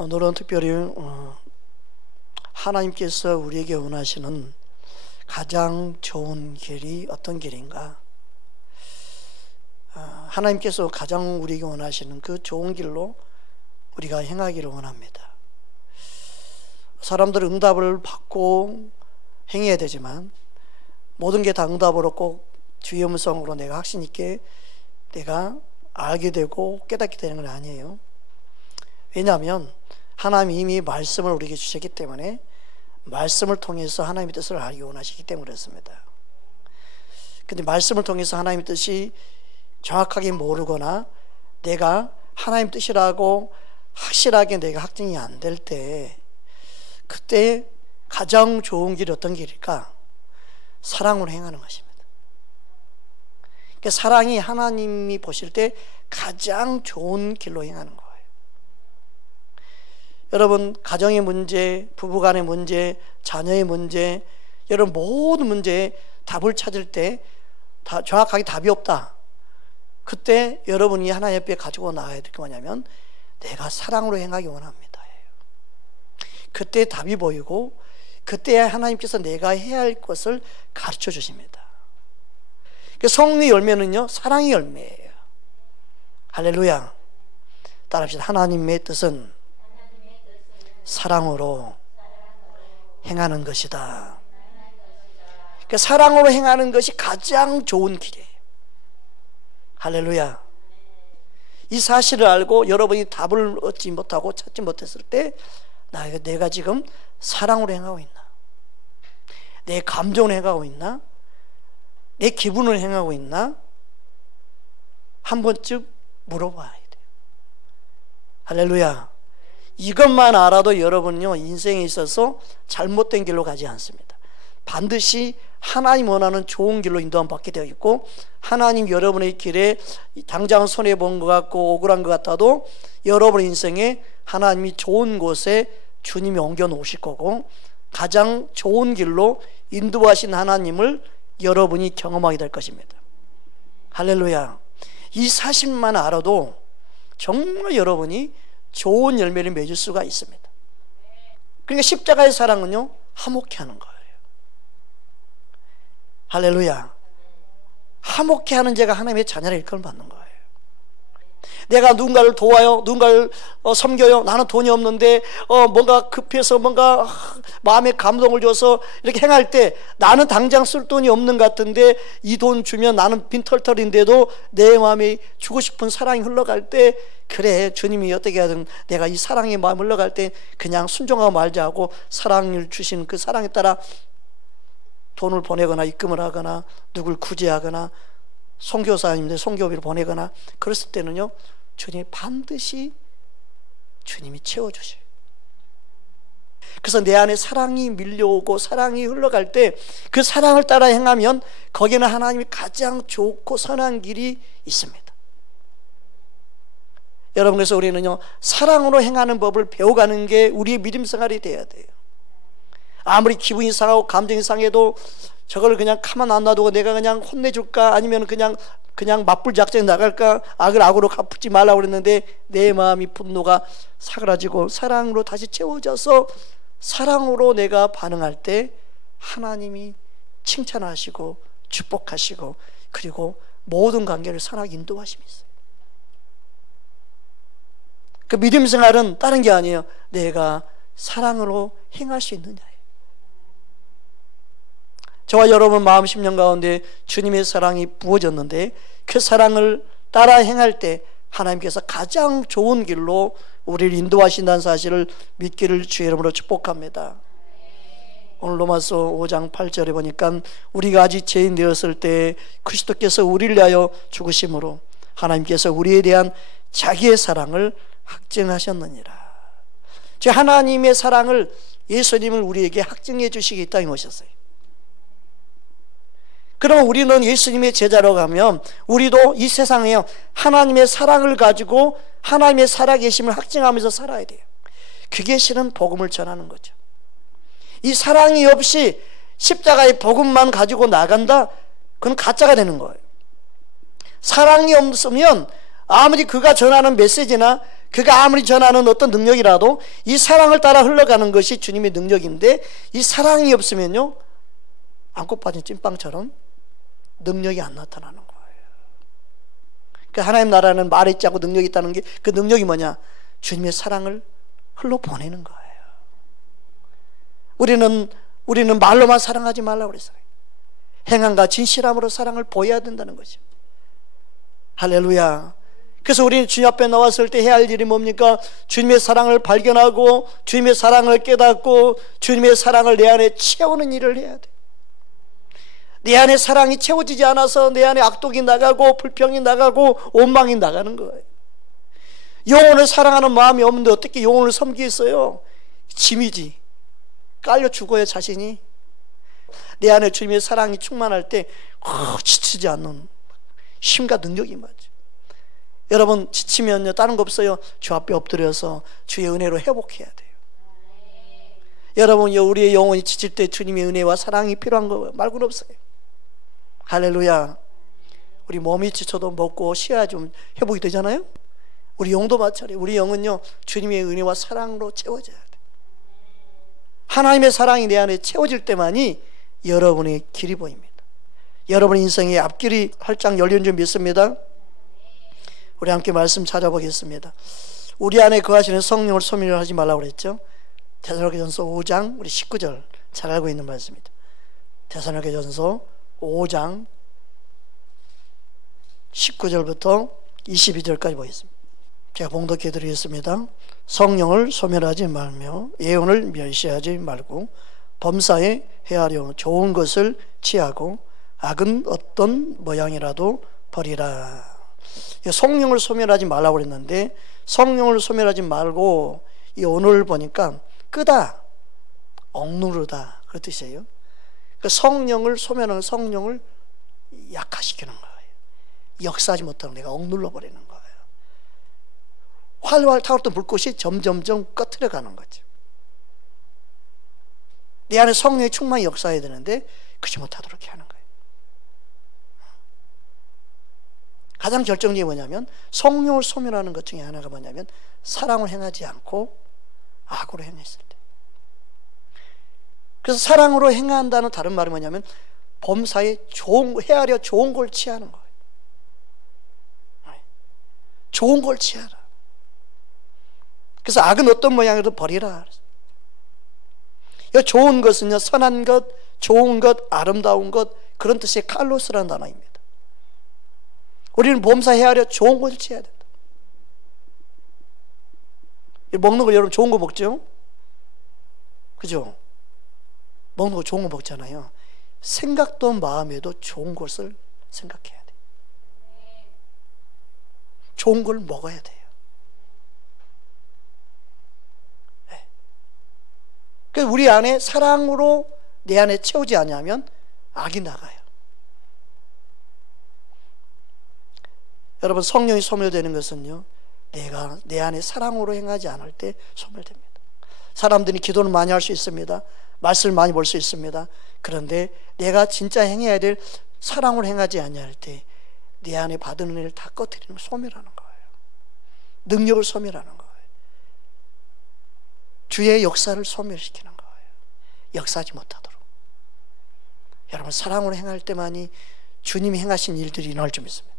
오늘은 특별히 하나님께서 우리에게 원하시는 가장 좋은 길이 어떤 길인가? 하나님께서 가장 우리에게 원하시는 그 좋은 길로 우리가 행하기를 원합니다. 사람들은 응답을 받고 행해야 되지만 모든 게 다 응답으로 꼭 주의 음성으로 내가 확신 있게 내가 알게 되고 깨닫게 되는 건 아니에요. 왜냐하면 하나님이 이미 말씀을 우리에게 주셨기 때문에 말씀을 통해서 하나님의 뜻을 알기 원하시기 때문에 그렇습니다. 근데 말씀을 통해서 하나님의 뜻이 정확하게 모르거나 내가 하나님 뜻이라고 확실하게 내가 확증이 안 될 때, 그때 가장 좋은 길이 어떤 길일까? 사랑으로 행하는 것입니다. 그러니까 사랑이 하나님이 보실 때 가장 좋은 길로 행하는 거예요. 여러분, 가정의 문제, 부부간의 문제, 자녀의 문제, 여러분 모든 문제에 답을 찾을 때 정확하게 답이 없다. 그때 여러분이 하나님 앞에 가지고 나와야 될 게 뭐냐면 내가 사랑으로 행하기 원합니다. 그때 답이 보이고 그때 하나님께서 내가 해야 할 것을 가르쳐 주십니다. 성령의 열매는요, 사랑의 열매예요. 할렐루야. 따라합시다. 하나님의 뜻은 사랑으로 행하는 것이다. 그러니까 사랑으로 행하는 것이 가장 좋은 길이에요. 할렐루야. 이 사실을 알고 여러분이 답을 얻지 못하고 찾지 못했을 때 내가 지금 사랑으로 행하고 있나? 내 감정으로 행하고 있나? 내 기분으로 행하고 있나? 한 번쯤 물어봐야 돼요. 할렐루야. 이것만 알아도 여러분은요, 인생에 있어서 잘못된 길로 가지 않습니다. 반드시 하나님 원하는 좋은 길로 인도함 받게 되어 있고, 하나님 여러분의 길에 당장 손해본 것 같고 억울한 것 같아도 여러분의 인생에 하나님이 좋은 곳에 주님이 옮겨 놓으실 거고, 가장 좋은 길로 인도하신 하나님을 여러분이 경험하게 될 것입니다. 할렐루야. 이 사실만 알아도 정말 여러분이 좋은 열매를 맺을 수가 있습니다. 그러니까 십자가의 사랑은요, 화목해 하는 거예요. 할렐루야. 화목해 하는 자가 하나님의 자녀라 일컬음 받는 거예요. 내가 누군가를 도와요, 누군가를 섬겨요. 나는 돈이 없는데 뭔가 급해서 뭔가 마음에 감동을 줘서 이렇게 행할 때 나는 당장 쓸 돈이 없는 것 같은데 이 돈 주면 나는 빈털털인데도 내 마음에 주고 싶은 사랑이 흘러갈 때, 그래, 주님이 어떻게 하든 내가 이 사랑의 마음이 흘러갈 때 그냥 순종하고 말자 하고 사랑을 주신 그 사랑에 따라 돈을 보내거나 입금을 하거나 누굴 구제하거나 선교사님들 선교비를 보내거나 그랬을 때는요, 주님이 반드시 주님이 채워주셔요. 그래서 내 안에 사랑이 밀려오고 사랑이 흘러갈 때 그 사랑을 따라 행하면 거기는 하나님이 가장 좋고 선한 길이 있습니다. 여러분, 그래서 우리는요, 사랑으로 행하는 법을 배워가는 게 우리의 믿음 생활이 돼야 돼요. 아무리 기분이 상하고 감정이 상해도 저걸 그냥 가만 안 놔두고 내가 그냥 혼내줄까, 아니면 그냥 맞불 작전에 나갈까, 악을 악으로 갚지 말라고 그랬는데 내 마음이 분노가 사그라지고 사랑으로 다시 채워져서 사랑으로 내가 반응할 때 하나님이 칭찬하시고 축복하시고 그리고 모든 관계를 선하게 인도하심이 있어요. 그 믿음 생활은 다른 게 아니에요. 내가 사랑으로 행할 수 있느냐예요. 저와 여러분 마음 심령 가운데 주님의 사랑이 부어졌는데 그 사랑을 따라 행할 때 하나님께서 가장 좋은 길로 우리를 인도하신다는 사실을 믿기를 주의 이름으로 축복합니다. 오늘 로마서 5장 8절에 보니까 우리가 아직 죄인 되었을 때 그리스도께서 우리를 위하여 죽으심으로 하나님께서 우리에 대한 자기의 사랑을 확증하셨느니라. 즉 하나님의 사랑을, 예수님을 우리에게 확증해 주시기 땅에 오셨어요. 그러면 우리는 예수님의 제자로 가면 우리도 이 세상에 하나님의 사랑을 가지고 하나님의 살아계심을 확증하면서 살아야 돼요. 그게 실은 복음을 전하는 거죠. 이 사랑이 없이 십자가의 복음만 가지고 나간다? 그건 가짜가 되는 거예요. 사랑이 없으면 아무리 그가 전하는 메시지나 그가 아무리 전하는 어떤 능력이라도 이 사랑을 따라 흘러가는 것이 주님의 능력인데, 이 사랑이 없으면요, 안고 빠진 찐빵처럼 능력이 안 나타나는 거예요. 그 하나님 나라는 말이 있지 않고 능력이 있다는 게, 그 능력이 뭐냐? 주님의 사랑을 흘러보내는 거예요. 우리는 말로만 사랑하지 말라고 그랬어요. 행함과 진실함으로 사랑을 보여야 된다는 거죠. 할렐루야. 그래서 우리는 주님 앞에 나왔을 때 해야 할 일이 뭡니까? 주님의 사랑을 발견하고 주님의 사랑을 깨닫고 주님의 사랑을 내 안에 채우는 일을 해야 돼. 내 안에 사랑이 채워지지 않아서 내 안에 악독이 나가고 불평이 나가고 원망이 나가는 거예요. 영혼을 사랑하는 마음이 없는데 어떻게 영혼을 섬기겠어요? 짐이지. 깔려 죽어야 자신이. 내 안에 주님의 사랑이 충만할 때 지치지 않는 힘과 능력이 맞죠. 여러분, 지치면요, 다른 거 없어요. 주 앞에 엎드려서 주의 은혜로 회복해야 돼요. 여러분, 우리의 영혼이 지칠 때 주님의 은혜와 사랑이 필요한 거 말고는 없어요. 할렐루야. 우리 몸이 지쳐도 먹고 쉬어야 좀 회복이 되잖아요. 우리 영도 마찬가지예요. 우리 영은요, 주님의 은혜와 사랑으로 채워져야 돼요. 하나님의 사랑이 내 안에 채워질 때만이 여러분의 길이 보입니다. 여러분의 인생의 앞길이 활짝 열리는 줄 믿습니다. 우리 함께 말씀 찾아보겠습니다. 우리 안에 거하시는 성령을 소멸하지 말라고 그랬죠. 데살로니가전서 5장 우리 19절 잘 알고 있는 말씀입니다. 데살로니가전서 5장 19절부터 22절까지 보겠습니다. 제가 봉독해 드리겠습니다. 성령을 소멸하지 말며 예언을 멸시하지 말고 범사에 헤아려 좋은 것을 취하고 악은 어떤 모양이라도 버리라. 성령을 소멸하지 말라고 그랬는데, 성령을 소멸하지 말고 이 오늘 보니까 끄다, 억누르다 그런 뜻이에요. 그러니까 성령을 소멸하는, 성령을 약화시키는 거예요. 역사하지 못하는, 내가 억눌러 버리는 거예요. 활활 타오르던 불꽃이 점점점 꺼트려 가는 거죠. 내 안에 성령의 충만히 역사해야 되는데 그렇지 못하도록 하는 거예요. 가장 결정적인 게 뭐냐면, 성령을 소멸하는 것 중에 하나가 뭐냐면 사랑을 행하지 않고 악으로 행했을 때. 그래서 사랑으로 행한다는 다른 말은 뭐냐면 범사에 헤아려 좋은 걸 취하는 거예요. 좋은 걸 취하라. 그래서 악은 어떤 모양으로 버리라. 좋은 것은요, 선한 것, 좋은 것, 아름다운 것, 그런 뜻의 칼로스라는 단어입니다. 우리는 범사 헤아려 좋은 것을 취해야 된다. 먹는 걸 여러분 좋은 거 먹죠? 그죠? 먹는 거 좋은 거 먹잖아요. 생각도 마음에도 좋은 것을 생각해야 돼. 좋은 걸 먹어야 돼요. 네. 그래서 우리 안에 사랑으로 내 안에 채우지 않으면 악이 나가요. 여러분, 성령이 소멸되는 것은요, 내가 내 안에 사랑으로 행하지 않을 때 소멸됩니다. 사람들이 기도를 많이 할 수 있습니다. 말씀을 많이 볼 수 있습니다. 그런데 내가 진짜 행해야 될 사랑으로 행하지 않을 때 내 안에 받은 은혜를 다 꺼뜨리는, 소멸하는 거예요. 능력을 소멸하는 거예요. 주의 역사를 소멸시키는 거예요. 역사하지 못하도록. 여러분, 사랑으로 행할 때만이 주님이 행하신 일들이 일어날 줄 믿습니다.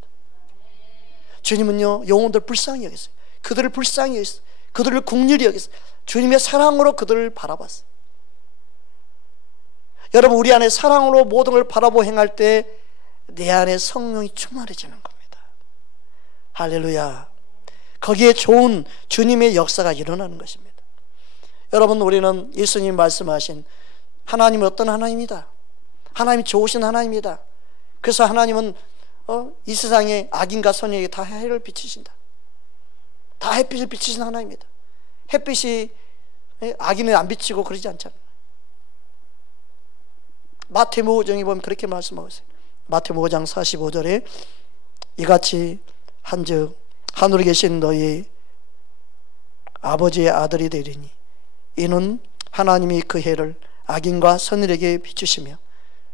주님은요, 영혼들 불쌍히 여겼어요. 그들을 불쌍히 여겼어요. 그들을 긍휼히 여겼어요. 주님의 사랑으로 그들을 바라봤어요. 여러분, 우리 안에 사랑으로 모든 걸 바라보고 행할 때 내 안에 성령이 충만해지는 겁니다. 할렐루야. 거기에 좋은 주님의 역사가 일어나는 것입니다. 여러분, 우리는 예수님 말씀하신 하나님은 어떤 하나님이다. 하나님이 좋으신 하나님이다. 그래서 하나님은 이 세상에 악인과 선인에게 다 해를 비치신다. 다 햇빛을 비치신 하나님입니다. 햇빛이 악인을 안 비치고 그러지 않잖아요. 마태복음 5장에 보면 그렇게 말씀하고 있어요. 마태복음 5장 45절에 이같이 한즉 하늘에 계신 너희 아버지의 아들이 되리니 이는 하나님이 그 해를 악인과 선인에게 비추시며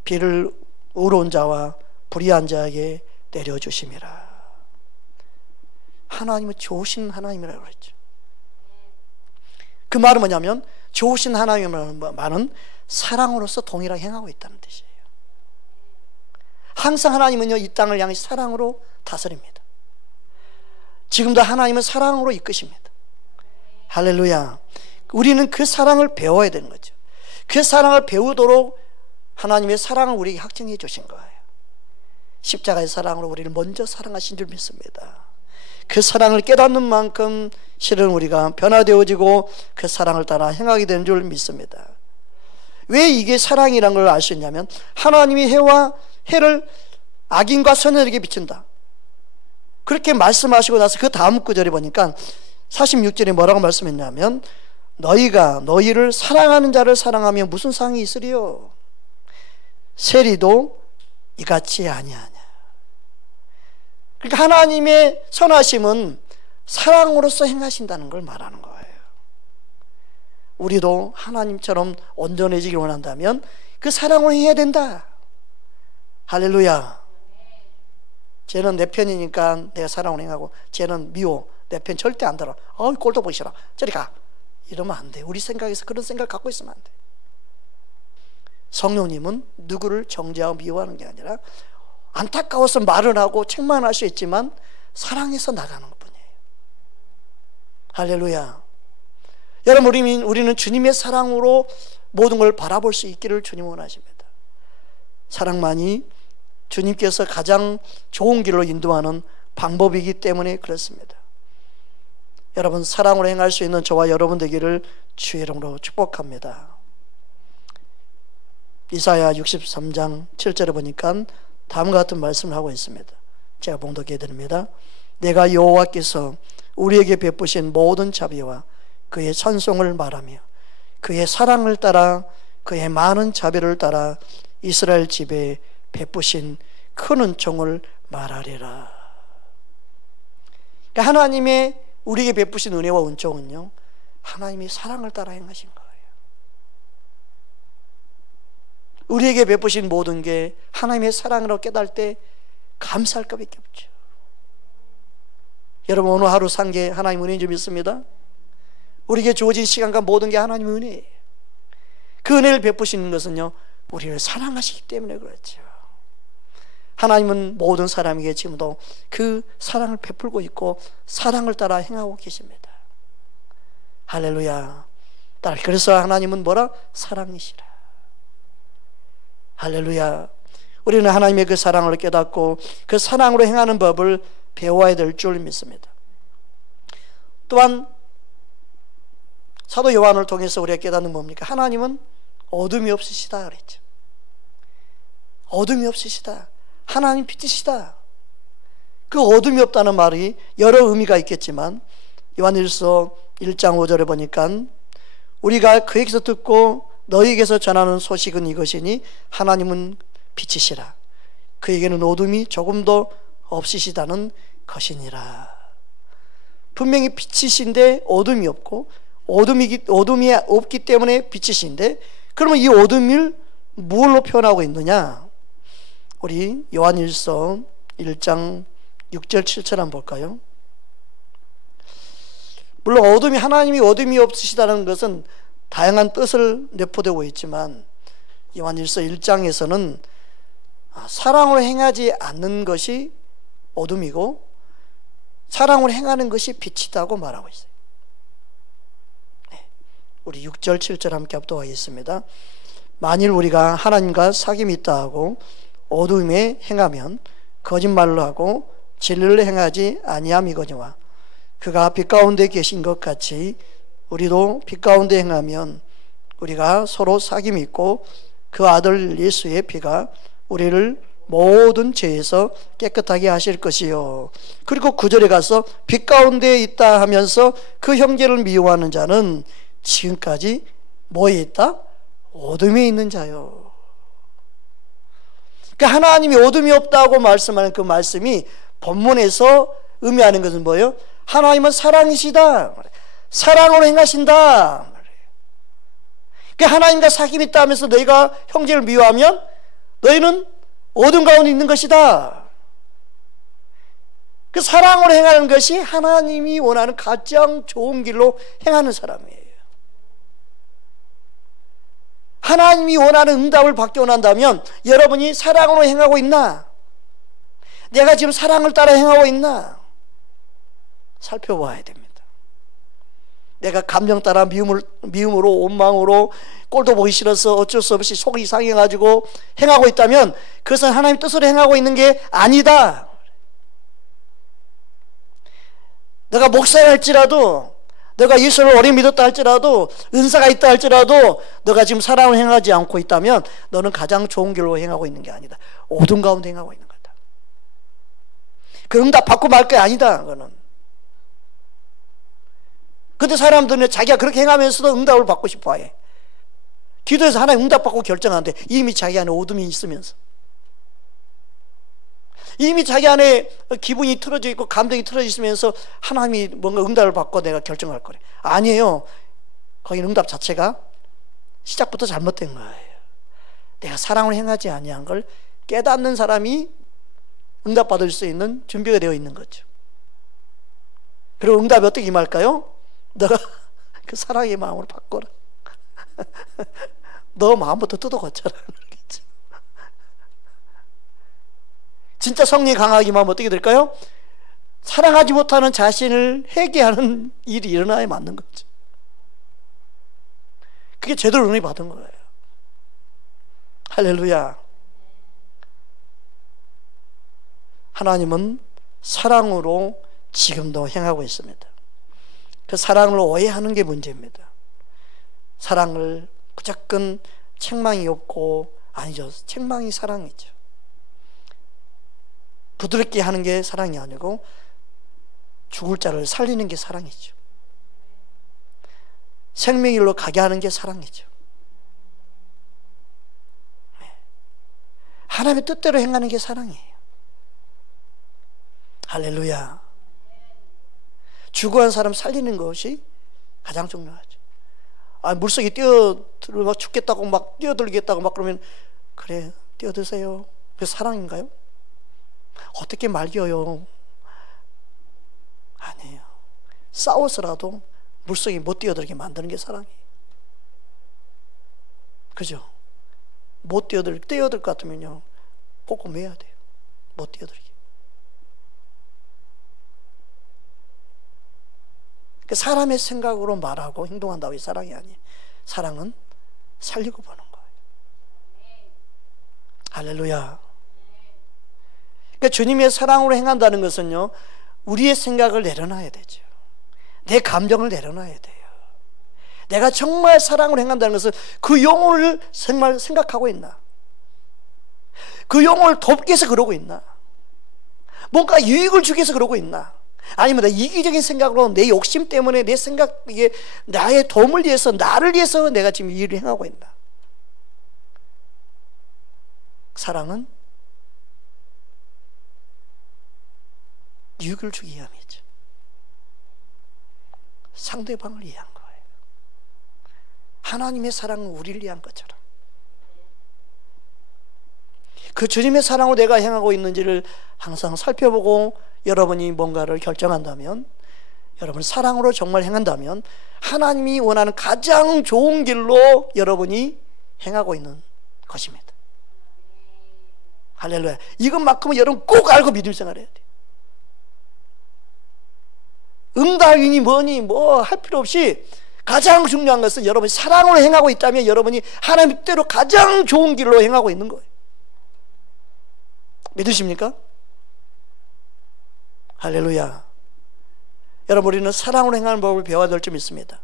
비를 의로운 자와 불의한 자에게 내려주심이라. 하나님은 좋으신 하나님이라고 그랬죠. 그 말은 뭐냐면 좋으신 하나님이라는 말은 사랑으로서 동일하게 행하고 있다는 뜻이에요. 항상 하나님은요, 이 땅을 향해 사랑으로 다스립니다. 지금도 하나님은 사랑으로 이끄십니다. 할렐루야. 우리는 그 사랑을 배워야 되는 거죠. 그 사랑을 배우도록 하나님의 사랑을 우리에게 확증해 주신 거예요. 십자가의 사랑으로 우리를 먼저 사랑하신 줄 믿습니다. 그 사랑을 깨닫는 만큼 실은 우리가 변화되어지고 그 사랑을 따라 행하게 되는 줄 믿습니다. 왜 이게 사랑이라는 걸 알 수 있냐면 하나님이 해를 악인과 선인에게 비춘다, 그렇게 말씀하시고 나서 그 다음 구절에 보니까 46절에 뭐라고 말씀했냐면 너희가 너희를 사랑하는 자를 사랑하면 무슨 상이 있으리요? 세리도 이같이 아니하냐. 그러니까 하나님의 선하심은 사랑으로서 행하신다는 걸 말하는 거예요. 우리도 하나님처럼 온전해지길 원한다면 그 사랑으로 해야 된다. 할렐루야. 쟤는 내 편이니까 내가 사랑으로 행하고 쟤는 미워, 내 편 절대 안 들어, 꼴도 보기 싫어, 저리 가, 이러면 안 돼. 우리 생각에서 그런 생각 갖고 있으면 안 돼. 성령님은 누구를 정죄하고 미워하는 게 아니라 안타까워서 말을 하고 책만 할 수 있지만 사랑해서 나가는 것뿐이에요. 할렐루야. 여러분, 우리는 주님의 사랑으로 모든 걸 바라볼 수 있기를 주님 원하십니다. 사랑만이 주님께서 가장 좋은 길로 인도하는 방법이기 때문에 그렇습니다. 여러분, 사랑으로 행할 수 있는 저와 여러분 되기를 주의 이름으로 축복합니다. 이사야 63장 7절에 보니까 다음과 같은 말씀을 하고 있습니다. 제가 봉독해 드립니다. 내가 여호와께서 우리에게 베푸신 모든 자비와 그의 찬송을 말하며 그의 사랑을 따라 그의 많은 자비를 따라 이스라엘 집에 베푸신 큰 은총을 말하리라. 그러니까 하나님의 우리에게 베푸신 은혜와 은총은요, 하나님이 사랑을 따라 행하신 거예요. 우리에게 베푸신 모든 게 하나님의 사랑으로 깨달을 때 감사할 것밖에 없죠. 여러분, 오늘 하루 산 게 하나님 은혜인 줄 믿습니다. 우리에게 주어진 시간과 모든 게 하나님의 은혜예요. 그 은혜를 베푸시는 것은요, 우리를 사랑하시기 때문에 그렇죠. 하나님은 모든 사람에게 지금도 그 사랑을 베풀고 있고 사랑을 따라 행하고 계십니다. 할렐루야. 그래서 하나님은 뭐라? 사랑이시라. 할렐루야. 우리는 하나님의 그 사랑을 깨닫고 그 사랑으로 행하는 법을 배워야 될 줄 믿습니다. 또한 사도 요한을 통해서 우리가 깨닫는 뭡니까? 하나님은 어둠이 없으시다 그랬죠. 어둠이 없으시다. 하나님 빛이시다. 그 어둠이 없다는 말이 여러 의미가 있겠지만 요한일서 1장 5절에 보니까 우리가 그에게서 듣고 너희에게서 전하는 소식은 이것이니 하나님은 빛이시라. 그에게는 어둠이 조금도 없으시다는 것이니라. 분명히 빛이신데 어둠이 없고 어둠이 없기 때문에 빛이신데, 그러면 이 어둠을 무엇로 표현하고 있느냐? 우리 요한일서 1장 6절 7절 한번 볼까요? 물론 하나님이 어둠이 없으시다는 것은 다양한 뜻을 내포되고 있지만 요한일서 1장에서는 사랑으로 행하지 않는 것이 어둠이고 사랑으로 행하는 것이 빛이다고 말하고 있어요. 우리 6절 7절 함께 합독하겠습니다. 만일 우리가 하나님과 사귐이 있다 하고 어둠에 행하면 거짓말로 하고 진리를 행하지 아니함이거니와 그가 빛 가운데 계신 것 같이 우리도 빛 가운데 행하면 우리가 서로 사귐이 있고 그 아들 예수의 피가 우리를 모든 죄에서 깨끗하게 하실 것이요. 그리고 9절에 가서 빛 가운데 있다 하면서 그 형제를 미워하는 자는 지금까지 뭐에 있다? 어둠에 있는 자요. 그러니까 하나님이 어둠이 없다고 말씀하는 그 말씀이 본문에서 의미하는 것은 뭐예요? 하나님은 사랑이시다. 사랑으로 행하신다. 그러니까 하나님과 사귐이 있다 하면서 너희가 형제를 미워하면 너희는 어둠 가운데 있는 것이다. 그 사랑으로 행하는 것이 하나님이 원하는 가장 좋은 길로 행하는 사람이에요. 하나님이 원하는 응답을 받기 원한다면 여러분이 사랑으로 행하고 있나? 내가 지금 사랑을 따라 행하고 있나? 살펴봐야 됩니다. 내가 감정 따라 미움으로 원망으로 꼴도 보기 싫어서 어쩔 수 없이 속이 상해가지고 행하고 있다면 그것은 하나님 뜻으로 행하고 있는 게 아니다. 내가 목사를 할지라도, 너가 예수를 오래 믿었다 할지라도, 은사가 있다 할지라도 너가 지금 사랑을 행하지 않고 있다면 너는 가장 좋은 길로 행하고 있는 게 아니다. 어둠 가운데 행하고 있는 거다. 그 응답 받고 말 게 아니다. 그거는. 근데 사람들은 자기가 그렇게 행하면서도 응답을 받고 싶어 해. 기도해서 하나님 응답 받고 결정하는데 이미 자기 안에 어둠이 있으면서, 이미 자기 안에 기분이 틀어져 있고 감정이 틀어져 있으면서 하나님이 뭔가 응답을 받고 내가 결정할 거래. 아니에요. 거기는 응답 자체가 시작부터 잘못된 거예요. 내가 사랑을 행하지 아니한 걸 깨닫는 사람이 응답받을 수 있는 준비가 되어 있는 거죠. 그리고 응답이 어떻게 임할까요? 너가 그 사랑의 마음으로 바꿔라. 너 마음부터 뜯어 고쳐라. 진짜 성령이 강하기만 하면 어떻게 될까요? 사랑하지 못하는 자신을 회개하는 일이 일어나야 맞는 거죠. 그게 제대로 은혜 받은 거예요. 할렐루야. 하나님은 사랑으로 지금도 행하고 있습니다. 그 사랑을 오해하는 게 문제입니다. 사랑을 무조건 책망이 없고, 아니죠. 책망이 사랑이죠. 부드럽게 하는 게 사랑이 아니고 죽을 자를 살리는 게 사랑이죠. 생명일로 가게 하는 게 사랑이죠. 하나님의 뜻대로 행하는 게 사랑이에요. 할렐루야. 죽어간 사람 살리는 것이 가장 중요하죠. 물속에 뛰어들어 막 죽겠다고 막 뛰어들겠다고 막 그러면, 그래 뛰어드세요. 그게 사랑인가요? 어떻게 말겨요? 아니에요. 싸워서라도 물속에 못 뛰어들게 만드는 게 사랑이에요. 그죠? 못 뛰어들 것 같으면요, 꼭 매야 돼요. 못 뛰어들게. 사람의 생각으로 말하고 행동한다고 이 사랑이 아니에요. 사랑은 살리고 보는 거예요. 할렐루야. 그러니까 주님의 사랑으로 행한다는 것은요, 우리의 생각을 내려놔야 되죠. 내 감정을 내려놔야 돼요. 내가 정말 사랑으로 행한다는 것은 그 영혼을 정말 생각하고 있나? 그 영혼을 돕기 위해서 그러고 있나? 뭔가 유익을 주기 위해서 그러고 있나? 아니면 내 이기적인 생각으로 내 욕심 때문에 내 생각, 이게 나의 도움을 위해서, 나를 위해서 내가 지금 이 일을 행하고 있나? 사랑은 유익을 주기 위함이죠. 상대방을 위한 거예요. 하나님의 사랑은 우리를 위한 것처럼. 그 주님의 사랑으로 내가 행하고 있는지를 항상 살펴보고 여러분이 뭔가를 결정한다면, 여러분 사랑으로 정말 행한다면 하나님이 원하는 가장 좋은 길로 여러분이 행하고 있는 것입니다. 할렐루야. 이것만큼은 여러분 꼭 알고 믿음 생활해야 돼요. 응답이니 뭐니 뭐 할 필요 없이 가장 중요한 것은 여러분이 사랑으로 행하고 있다면 여러분이 하나님 뜻대로 가장 좋은 길로 행하고 있는 거예요. 믿으십니까? 할렐루야. 여러분, 우리는 사랑으로 행하는 법을 배워야 될 점이 있습니다.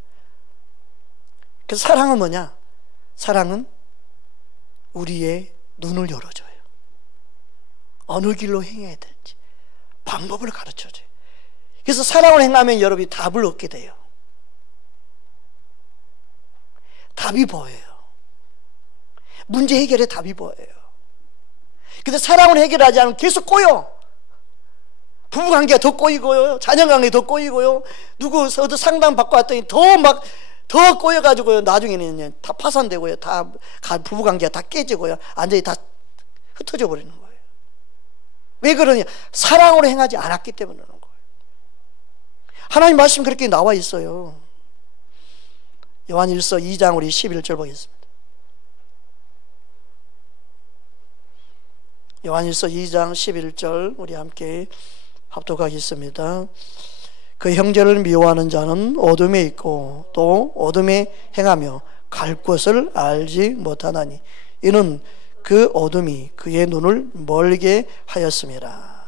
그 사랑은 뭐냐? 사랑은 우리의 눈을 열어줘요. 어느 길로 행해야 될지 방법을 가르쳐줘요. 그래서 사랑을 행하면 여러분이 답을 얻게 돼요. 답이 보여요. 문제 해결에 답이 보여요. 근데 사랑을 해결하지 않으면 계속 꼬여. 부부관계가 더 꼬이고요, 자녀관계가 더 꼬이고요, 누구 어디 상담 받고 왔더니 더 꼬여가지고요, 나중에는 다 파산되고요, 다 부부관계가 다 깨지고요, 완전히 다 흩어져 버리는 거예요. 왜 그러냐? 사랑으로 행하지 않았기 때문에. 하나님 말씀 그렇게 나와 있어요. 요한일서 2장 우리 11절 보겠습니다. 요한일서 2장 11절 우리 함께 합독하겠습니다. 그 형제를 미워하는 자는 어둠에 있고 또 어둠에 행하며 갈 곳을 알지 못하나니 이는 그 어둠이 그의 눈을 멀게 하였습니다.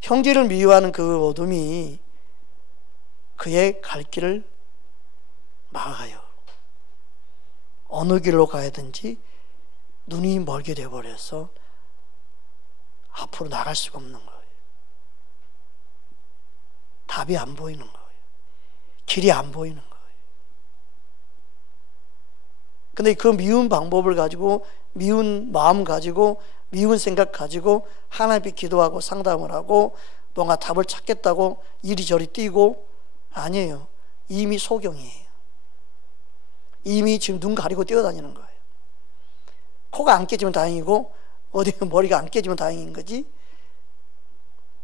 형제를 미워하는 그 어둠이 그의 갈 길을 막아요. 어느 길로 가야 되는지 눈이 멀게 되어버려서 앞으로 나갈 수가 없는 거예요. 답이 안 보이는 거예요. 길이 안 보이는 거예요. 근데 그 미운 방법을 가지고, 미운 마음 가지고, 미운 생각 가지고 하나님께 기도하고 상담을 하고 뭔가 답을 찾겠다고 이리저리 뛰고, 아니에요. 이미 소경이에요. 이미 지금 눈 가리고 뛰어다니는 거예요. 코가 안 깨지면 다행이고 어디 머리가 안 깨지면 다행인 거지,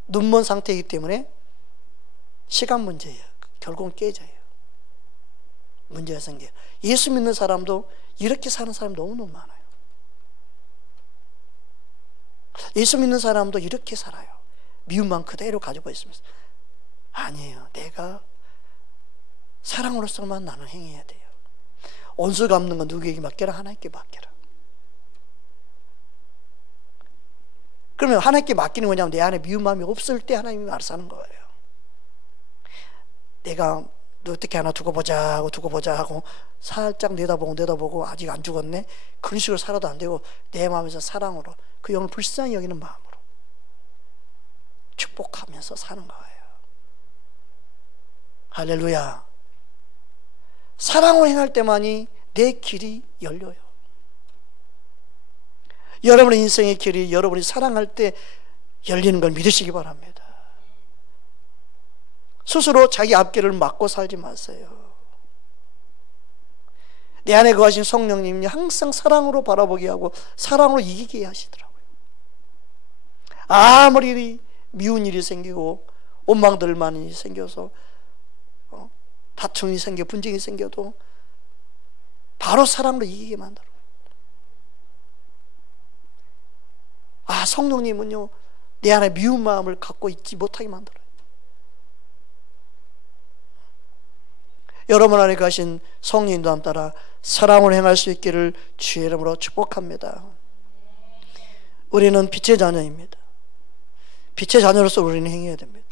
눈먼 상태이기 때문에 시간 문제예요. 결국은 깨져요. 문제가 생겨요. 예수 믿는 사람도 이렇게 사는 사람이 너무너무 많아요. 예수 믿는 사람도 이렇게 살아요. 미움만 그대로 가지고 있으면서. 아니에요. 내가 사랑으로서만 나는 행해야 돼요. 온수 갚는 건 누구에게 맡겨라? 하나님께 맡겨라. 그러면 하나님께 맡기는 거냐면 내 안에 미운 마음이 없을 때 하나님이 알아서 하는 거예요. 내가 너 어떻게 하나 두고 보자 하고 살짝 내다보고 아직 안 죽었네, 그런 식으로 살아도 안 되고 내 마음에서 사랑으로 그 영을 불쌍히 여기는 마음으로 축복하면서 사는 거예요. 할렐루야. 사랑으로 행할 때만이 내 길이 열려요. 여러분의 인생의 길이 여러분이 사랑할 때 열리는 걸 믿으시기 바랍니다. 스스로 자기 앞길을 막고 살지 마세요. 내 안에 거하신 성령님이 항상 사랑으로 바라보게 하고 사랑으로 이기게 하시더라고요. 아무리 미운 일이 생기고 원망들 많이 생겨서 다툼이 생겨 분쟁이 생겨도 바로 사랑으로 이기게 만들어요. 성령님은요 내 안에 미운 마음을 갖고 있지 못하게 만들어요. 여러분 안에 가신 성령님도 따라 사랑으로 행할 수 있기를 주의 이름으로 축복합니다. 우리는 빛의 자녀입니다. 빛의 자녀로서 우리는 행해야 됩니다.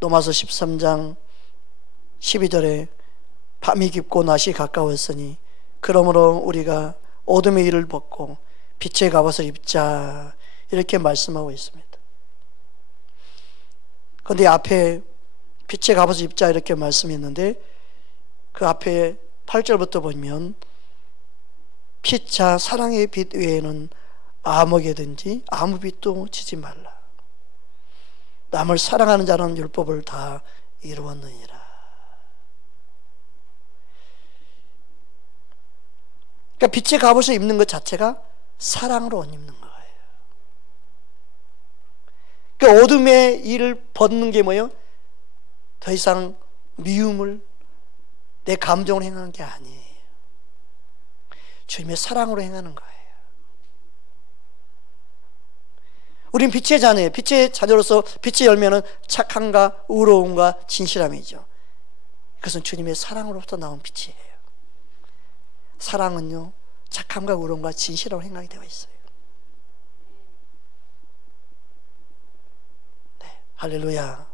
로마서 13장 12절에 밤이 깊고 낮이 가까웠으니 그러므로 우리가 어둠의 일을 벗고 빛의 갑옷을 입자, 이렇게 말씀하고 있습니다. 그런데 앞에 빛의 갑옷을 입자 이렇게 말씀했는데 그 앞에 8절부터 보면 피차 사랑의 빛 외에는 아무에게든지 아무 빛도 지지 말라. 남을 사랑하는 자는 율법을 다 이루었느니라. 그러니까 빛의 갑옷을 입는 것 자체가 사랑으로 옷 입는 거예요. 그러니까 어둠의 일을 벗는 게 뭐예요? 더 이상 미움을 내 감정으로 행하는 게 아니에요. 주님의 사랑으로 행하는 거예요. 우린 빛의 자녀예요. 빛의 자녀로서 빛의 열매는 착함과 의로움과 진실함이죠. 그것은 주님의 사랑으로부터 나온 빛이에요. 사랑은요 착함과 의로움과 진실함으로 행하게 되어 있어요. 네, 할렐루야.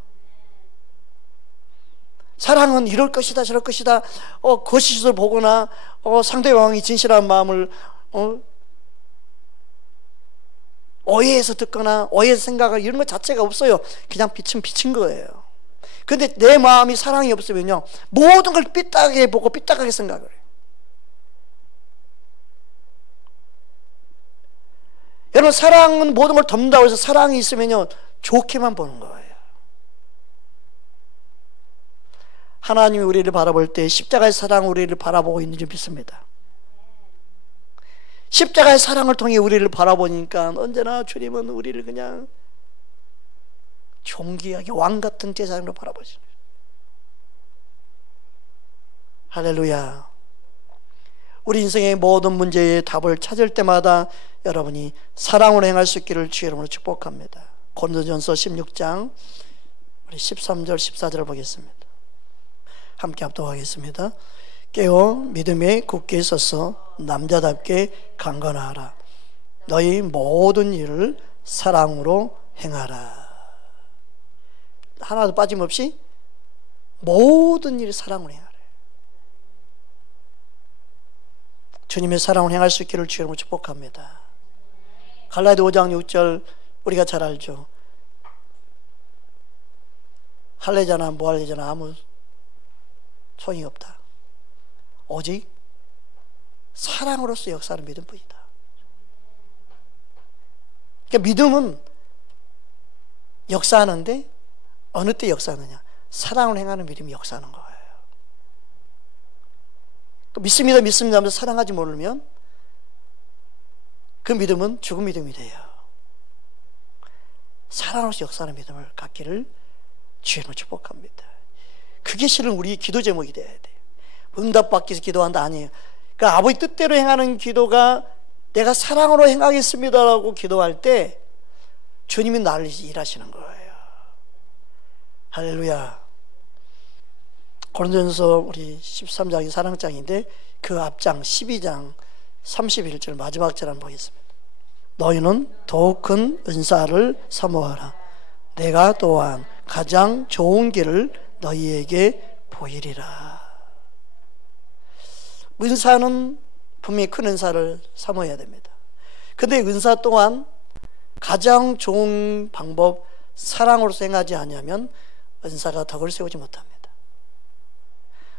사랑은 이럴 것이다 저럴 것이다 거짓을 보거나 상대방이 진실한 마음을 오해해서 듣거나 오해해서 생각하고 이런 것 자체가 없어요. 그냥 빛은 빛인 거예요. 근데 내 마음이 사랑이 없으면요 모든 걸 삐딱하게 보고 삐딱하게 생각을 해요. 여러분 사랑은 모든 걸 덮는다고 해서 사랑이 있으면요 좋게만 보는 거예요. 하나님이 우리를 바라볼 때 십자가의 사랑 우리를 바라보고 있는 줄 믿습니다. 십자가의 사랑을 통해 우리를 바라보니까 언제나 주님은 우리를 그냥 존귀하게 왕 같은 제사장으로 바라보시는 거예요. 할렐루야. 우리 인생의 모든 문제의 답을 찾을 때마다 여러분이 사랑으로 행할 수 있기를 주의 이름으로 축복합니다. 고린도전서 16장 우리 13절 14절을 보겠습니다. 함께 합독하겠습니다. 깨어 믿음에 굳게 서서 남자답게 강건하라. 너희 모든 일을 사랑으로 행하라. 하나도 빠짐없이 모든 일을 사랑으로 행하라. 주님의 사랑을 행할 수 있기를 주의 이름으로 축복합니다. 갈라디아 5장 6절 우리가 잘 알죠. 할례자나 무할례자나 아무 소용이 없다. 오직 사랑으로서 역사하는 믿음뿐이다. 그러니까 믿음은 역사하는데 어느 때 역사하느냐? 사랑을 행하는 믿음이 역사하는 거예요. 믿습니다 믿습니다 하면서 사랑하지 모르면 그 믿음은 죽은 믿음이 돼요. 사랑으로서 역사하는 믿음을 갖기를 주님을 축복합니다. 그게 실은 우리 기도 제목이 돼야 돼요. 응답받기 위해서 기도한다 아니에요. 그러니까 아버지 뜻대로 행하는 기도가 내가 사랑으로 행하겠습니다라고 기도할 때 주님이 나를 일하시는 거예요. 할렐루야. 고린도전서 우리 13장이 사랑장인데 그 앞장 12장 31절 마지막 절 한번 보겠습니다. 너희는 더욱 큰 은사를 사모하라. 내가 또한 가장 좋은 길을 너희에게 보이리라. 은사는 분명히 큰 은사를 사모해야 됩니다. 근데 은사 또한 가장 좋은 방법 사랑으로서 행하지 않으면 은사가 덕을 세우지 못합니다.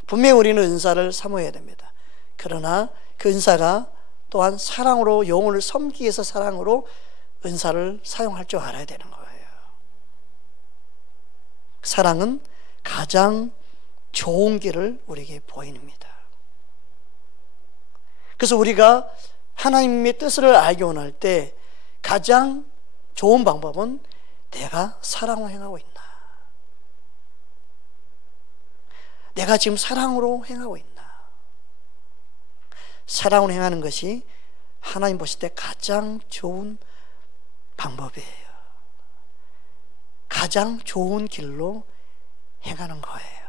분명히 우리는 은사를 사모해야 됩니다. 그러나 그 은사가 또한 사랑으로 영혼을 섬기기 위해서 사랑으로 은사를 사용할 줄 알아야 되는 거예요. 사랑은 가장 좋은 길을 우리에게 보입니다. 그래서 우리가 하나님의 뜻을 알기 원할 때 가장 좋은 방법은 내가 사랑으로 행하고 있나? 내가 지금 사랑으로 행하고 있나? 사랑으로 행하는 것이 하나님 보실 때 가장 좋은 방법이에요. 가장 좋은 길로 행하는 거예요.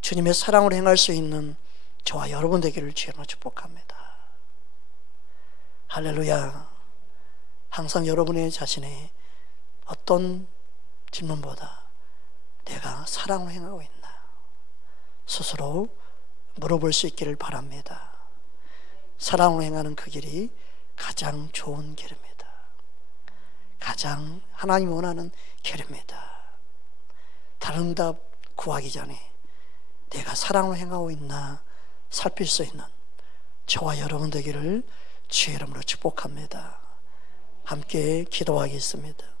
주님의 사랑으로 행할 수 있는 저와 여러분 되기를 주님으로 축복합니다. 할렐루야. 항상 여러분의 자신의 어떤 질문보다 내가 사랑으로 행하고 있나 스스로 물어볼 수 있기를 바랍니다. 사랑으로 행하는 그 길이 가장 좋은 길입니다. 가장 하나님이 원하는 길입니다. 다른 답 구하기 전에 내가 사랑으로 행하고 있나 살필 수 있는 저와 여러분 되기를 주의 이름으로 축복합니다. 함께 기도하겠습니다.